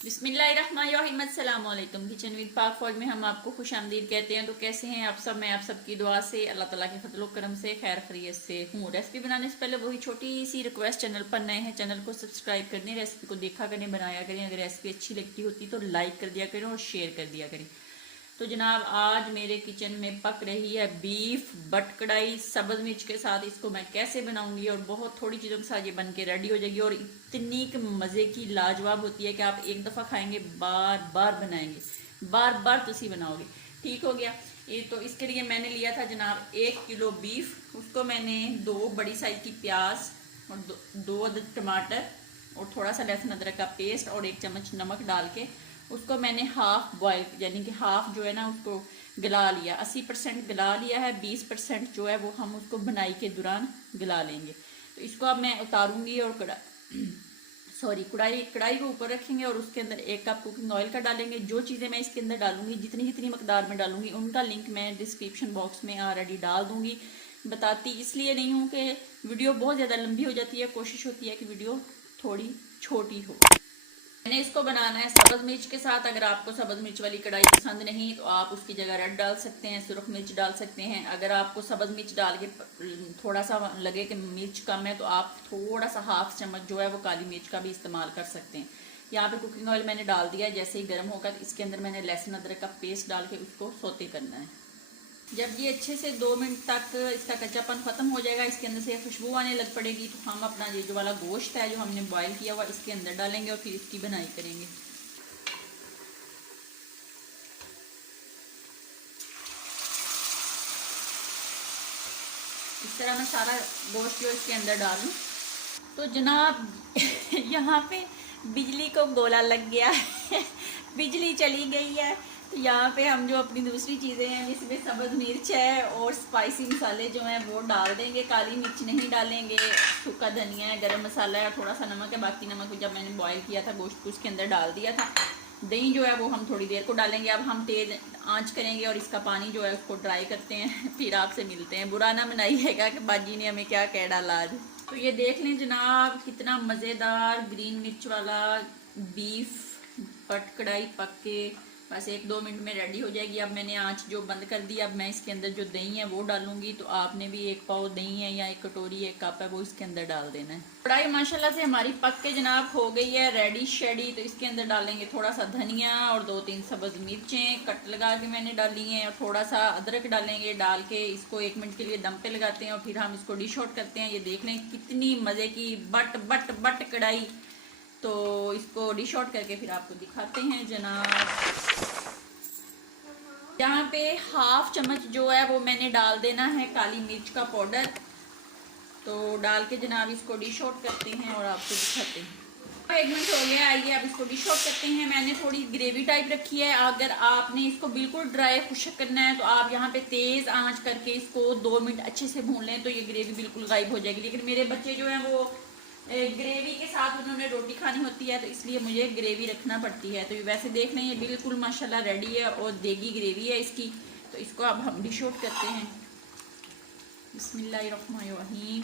बिस्मिल्लाहिर्रहमानिर्रहीम, अस्सलाम वालेकुम। किचन विद पाक फौज में हम आपको खुश आमदीद कहते हैं। तो कैसे हैं आप सब? मैं आप सबकी दुआ से, अल्लाह ताला के फजल करम से खैर खैरियत से हूँ। रेसिपी बनाने से पहले वही छोटी सी रिक्वेस्ट, चैनल पर नए हैं चैनल को सब्सक्राइब करने, रेसिपी को देखा करें, बनाया करें। अगर रेसिपी अच्छी लगती होती तो लाइक कर दिया करें और शेयर कर दिया करें। तो जनाब आज मेरे किचन में पक रही है बीफ बट कढ़ाई सब्ज मिर्च के साथ। इसको मैं कैसे बनाऊंगी और बहुत थोड़ी चीज़ों के साथ ये बन के रेडी हो जाएगी और इतनी मज़े की लाजवाब होती है कि आप एक दफ़ा खाएंगे बार बार बनाएंगे, बार बार तुसी बनाओगे। ठीक हो गया। ये तो इसके लिए मैंने लिया था जनाब 1 किलो बीफ। उसको मैंने 2 बड़ी साइज की प्याज और दो अदद टमाटर और थोड़ा सा लहसुन अदरक का पेस्ट और 1 चम्मच नमक डाल के उसको मैंने हाफ बॉयल यानी कि हाफ जो है ना उसको गला लिया। 80% गला लिया है, 20% जो है वो हम उसको बनाई के दौरान गला लेंगे। तो इसको अब मैं उतारूंगी और कढ़ाई को ऊपर रखेंगे और उसके अंदर 1 कप कुकिंग ऑयल का डालेंगे। जो चीज़ें मैं इसके अंदर डालूंगी, जितनी जितनी मकदार में डालूंगी, उनका लिंक मैं डिस्क्रिप्शन बॉक्स में ऑलरेडी डाल दूंगी। बताती इसलिए नहीं हूँ कि वीडियो बहुत ज़्यादा लंबी हो जाती है, कोशिश होती है कि वीडियो थोड़ी छोटी हो। मैंने इसको बनाना है सब्ज मिर्च के साथ। अगर आपको सब्ज मिर्च वाली कढ़ाई पसंद नहीं तो आप उसकी जगह रेड डाल सकते हैं, सुरख मिर्च डाल सकते हैं। अगर आपको सब्ज मिर्च डाल के थोड़ा सा लगे कि मिर्च कम है तो आप थोड़ा सा हाफ चम्मच जो है वो काली मिर्च का भी इस्तेमाल कर सकते हैं। यहाँ पे कुकिंग ऑयल मैंने डाल दिया है। जैसे ही गर्म होगा तो इसके अंदर मैंने लहसुन अदरक का पेस्ट डाल के उसको सौते करना है। जब ये अच्छे से 2 मिनट तक इसका कच्चापन ख़त्म हो जाएगा, इसके अंदर से खुशबू आने लग पड़ेगी, तो हम अपना ये जो वाला गोश्त है जो हमने बॉईल किया हुआ इसके अंदर डालेंगे और फिर इसकी बनाई करेंगे। इस तरह मैं सारा गोश्त जो इसके अंदर डालूं। तो जनाब यहाँ पे बिजली को गोला लग गया है बिजली चली गई है। तो यहाँ पे हम जो अपनी दूसरी चीज़ें हैं जिसमें सब्ज़ मिर्च है और स्पाइसी मसाले जो हैं वो डाल देंगे। काली मिर्च नहीं डालेंगे, सूखा धनिया है, गरम मसाला है, थोड़ा सा नमक है। बाकी नमक जब मैंने बॉईल किया था गोश्त को उसके अंदर डाल दिया था। दही जो है वो हम थोड़ी देर को डालेंगे। अब हम तेज़ आंच करेंगे और इसका पानी जो है उसको ड्राई करते हैं, फिर आपसे मिलते हैं। बुरा ना मनाइएगा कि बाजी ने हमें क्या कह डाला आज। तो ये देख लें जनाब कितना मज़ेदार ग्रीन मिर्च वाला बीफ बट कढ़ाई पक के बस 1-2 मिनट में रेडी हो जाएगी। अब मैंने आंच जो बंद कर दी। अब मैं इसके अंदर जो दही है वो डालूंगी। तो आपने भी 1 पाव दही है या 1 कटोरी 1 कप है वो इसके अंदर डाल देना है। कढ़ाई माशाल्लाह से हमारी पक के जनाब हो गई है रेडी शेडी। तो इसके अंदर डालेंगे थोड़ा सा धनिया और 2-3 सब्ज मिर्चें कट लगा के मैंने डाली हैं और थोड़ा सा अदरक डालेंगे। डाल के इसको 1 मिनट के लिए दम पे लगाते हैं और फिर हम इसको डिश आउट करते हैं। ये देख लें कितनी मज़े की बट बट बट कढ़ाई। तो इसको डिश आउट करके फिर आपको दिखाते हैं जनाब। यहाँ पे हाफ चम्मच जो है वो मैंने डाल देना है काली मिर्च का पाउडर। तो डाल के जनाब इसको डिश आउट करते हैं और आपको दिखाते हैं। 1 मिनट हो गया, आइए अब इसको डिश आउट करते हैं। मैंने थोड़ी ग्रेवी टाइप रखी है। अगर आपने इसको बिल्कुल ड्राई खुश्क करना है तो आप यहाँ पे तेज़ आंच करके इसको 2 मिनट अच्छे से भून लें तो ये ग्रेवी बिल्कुल गायब हो जाएगी। लेकिन मेरे बच्चे जो हैं वो ग्रेवी के साथ उन्होंने रोटी खानी होती है तो इसलिए मुझे ग्रेवी रखना पड़ती है। तो वैसे देख लें ये बिल्कुल माशाल्लाह रेडी है और देगी ग्रेवी है इसकी। तो इसको अब हम डिश आउट करते हैं। बिस्मिल्लाहिर्रहमानिर्रहीम।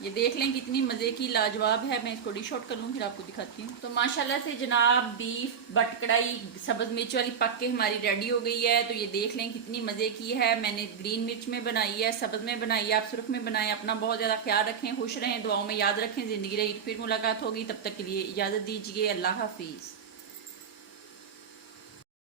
ये देख लें कितनी मज़े की लाजवाब है। मैं इसको डिश आउट कर लूँ फिर आपको दिखाती हूँ। तो माशाल्लाह से जनाब बीफ बट कढ़ाई सब्ज़ मिर्च वाली पक के हमारी रेडी हो गई है। तो ये देख लें कितनी मज़े की है। मैंने ग्रीन मिर्च में बनाई है, सब्ज़ में बनाई है, आप सुर्ख में बनाएं। अपना बहुत ज़्यादा ख्याल रखें, खुश रहें, दुआओं में याद रखें। ज़िंदगी रही फिर मुलाकात होगी, तब तक के लिए इजाज़त दीजिए। अल्लाह हाफिज़।